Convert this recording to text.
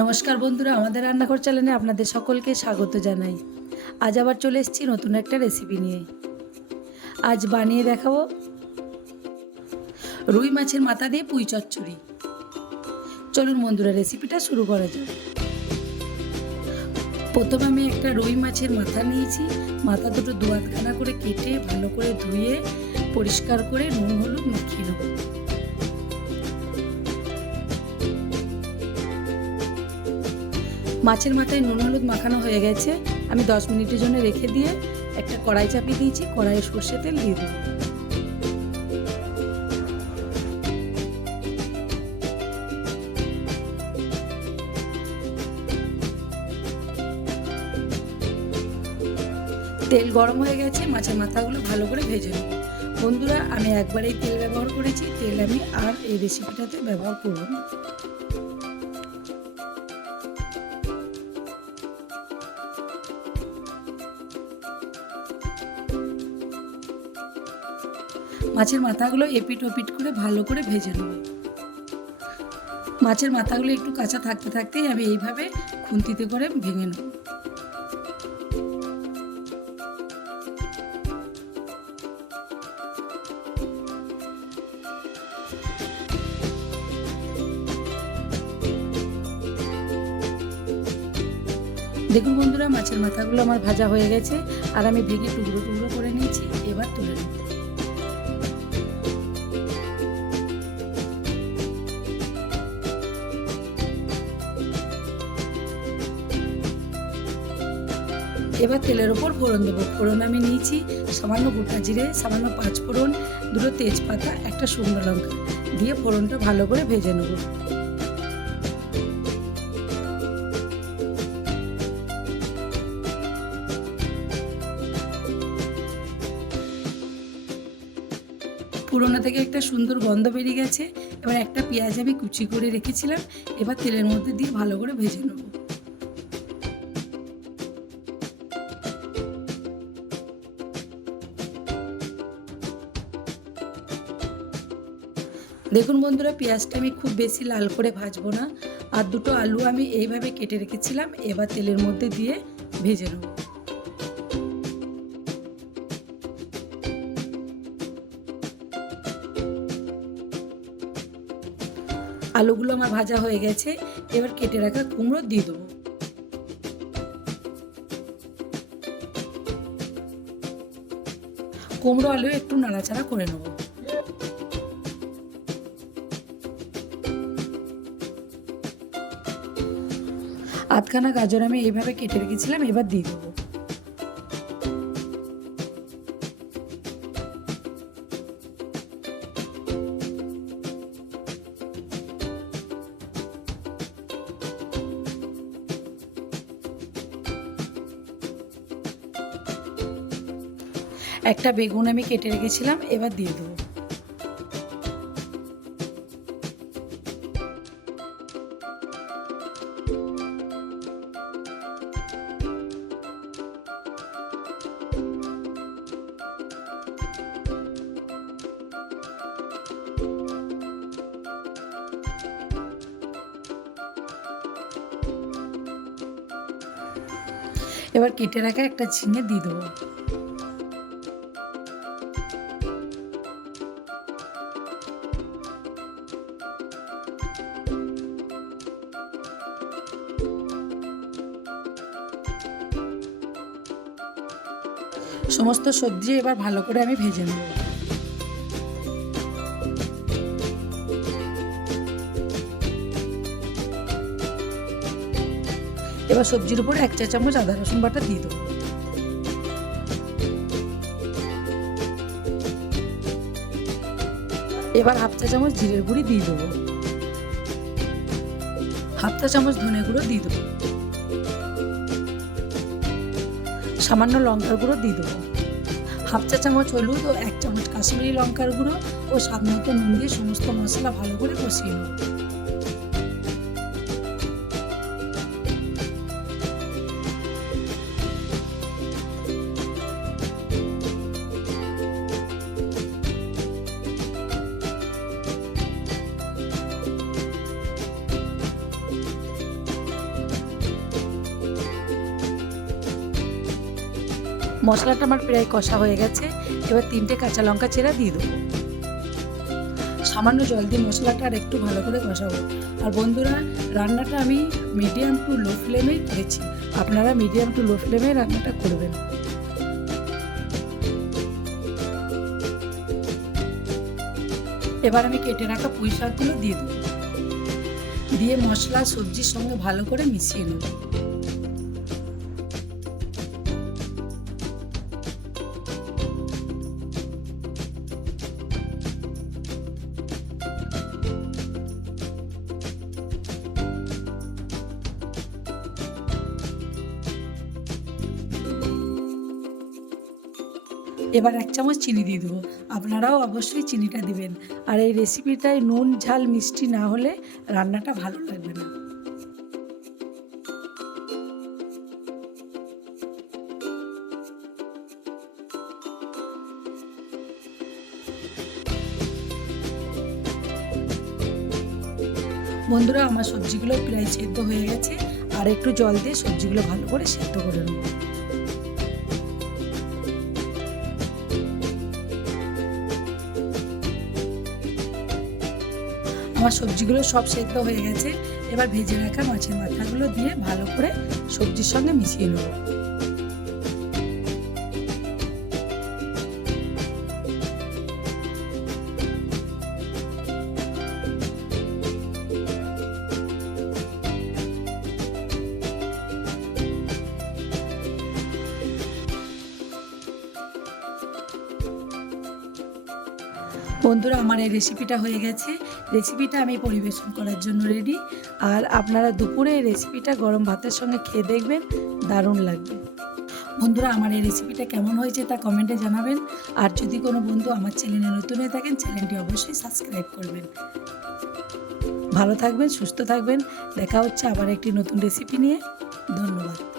নমস্কার বন্ধুরা, আমাদের রান্নাঘর চ্যানেলে আপনাদের সকলকে স্বাগত জানাই। আজ আবার চলে এসেছি নতুন একটা রেসিপি নিয়ে। আজ বানিয়ে দেখাবো রুই মাছের মাথা দিয়ে পুঁই চচ্চড়ি। চলুন বন্ধুরা, রেসিপিটা শুরু করা যাক। প্রথমে আমি একটা রুই মাছের মাথা নিয়েছি। মাথা দুটো দু আধখানা করে কেটে ভালো করে ধুয়ে পরিষ্কার করে নুন হলুদ মাখিয়ে নেব। মাছের মাথায় নুন হলুদ মাখানো হয়ে গেছে। আমি 10 মিনিটের জন্য রেখে দিয়ে একটা কড়াই চাপিয়ে দিয়েছি। কড়াইয়ে সর্ষে তেল দিয়ে দেবো। তেল গরম হয়ে গেছে, মাছের মাথাগুলো ভালো করে ভেজে নেব। বন্ধুরা, আমি একবারেই তেল ব্যবহার করেছি, তেল আমি আর এই রেসিপিটাতে ব্যবহার করব না। মাছের মাথাগুলো এপিট ওপিট করে ভালো করে ভেজে নেব। মাছের মাথাগুলো একটু কাঁচা থাকতে থাকতেই আমি এইভাবে খুন্তিতে করে ভেঙে নেব। দেখুন বন্ধুরা, মাছের মাথাগুলো আমার ভাজা হয়ে গেছে আর আমি ভেঙে টুকরো টুকরো করে নিয়েছি। এবার তুলে নেব। এবার তেলের ওপর ফোড়ন দেবো। ফোড়ন আমি নিয়েছি সামান্য গোটা জিরে, সামান্য 5 ফোড়ন, 2টো তেজপাতা, একটা শুকনো লঙ্কা দিয়ে ফোড়নটা ভালো করে ভেজে নেব। ফোড়না থেকে একটা সুন্দর গন্ধ বেরিয়ে গেছে। এবার একটা পেঁয়াজ আমি কুচি করে রেখেছিলাম, এবার তেলের মধ্যে দিয়ে ভালো করে ভেজে নেব। দেখুন বন্ধুরা, পেঁয়াজটা আমি খুব বেশি লাল করে ভাজবো না। আর 2টো আলু আমি এইভাবে কেটে রেখেছিলাম, এবার তেলের মধ্যে দিয়ে ভেজে নেব। আলুগুলো আমার ভাজা হয়ে গেছে। এবার কেটে রাখা কুমড়ো দিয়ে দেবো। কুমড়ো আলু একটু নাড়াচাড়া করে নেব। আধখানা গাজর আমি এইভাবে কেটে রেখেছিলাম, এবার দিয়ে দেবো। একটা বেগুন আমি কেটে রেখেছিলাম, এবার দিয়ে দেবো। এবার কেটে রাখা একটা ঝিঙে দিয়ে দেবো। সমস্ত সবজি এবার ভালো করে আমি ভেজে নেব। এবার সবজির উপর 1 চা চামচ আদা রসুন বাটা দিয়ে দেবো। এবার 1/2 চা চামচ জিরের গুঁড়ি দিয়ে দেবো। 1/2 চা চামচ ধনে গুঁড়ো দিয়ে দেবো। সামান্য লঙ্কার গুঁড়ো দিয়ে দেবো। 1/2 চা চামচ হলুদ ও 1 চামচ কাশ্মীরি লঙ্কার গুঁড়ো ও স্বাদ মতো নুন দিয়ে সমস্ত মশলা ভালো করে কষিয়ে নেব। মশলাটা আমার প্রায় কষা হয়ে গেছে। এবার 3টে কাঁচা লঙ্কা চেরা দিয়ে দেবো। সামান্য জল দিয়ে মশলাটা আর একটু ভালো করে কষাবো। আর বন্ধুরা, রান্নাটা আমি মিডিয়াম টু লো ফ্লেমেই করেছি, আপনারা মিডিয়াম টু লো ফ্লেমে রান্নাটা করবেন। এবার আমি কেটে রাখা পুঁই শাকগুলো দিয়ে দেবো, দিয়ে মশলা সবজির সঙ্গে ভালো করে মিশিয়ে নেব। এবার 1 চামচ চিনি দিয়ে দেবো, আপনারাও অবশ্যই চিনিটা দিবেন। আর এই রেসিপিটায় নুন ঝাল মিষ্টি না হলে রান্নাটা ভালো লাগবে না। বন্ধুরা, আমার সবজিগুলো প্রায় সেদ্ধ হয়ে গেছে, আর একটু জল দিয়ে সবজিগুলো ভালো করে সেদ্ধ করে নেব। আমার সবজিগুলো সব সেদ্ধ হয়ে গেছে। এবার ভেজে রাখা মাছের মাথাগুলো দিয়ে ভালো করে সবজির সঙ্গে মিশিয়ে নেব। বন্ধুরা, আমার এই রেসিপিটা হয়ে গেছে। রেসিপিটা আমি পরিবেশন করার জন্য রেডি। আর আপনারা দুপুরে এই রেসিপিটা গরম ভাতের সঙ্গে খেয়ে দেখবেন, দারুণ লাগবে। বন্ধুরা, আমার এই রেসিপিটা কেমন হয়েছে তা কমেন্টে জানাবেন। আর যদি কোনো বন্ধু আমার চ্যানেলে নতুন হয়ে থাকেন, চ্যানেলটি অবশ্যই সাবস্ক্রাইব করবেন। ভালো থাকবেন, সুস্থ থাকবেন। দেখা হচ্ছে আবার একটি নতুন রেসিপি নিয়ে। ধন্যবাদ।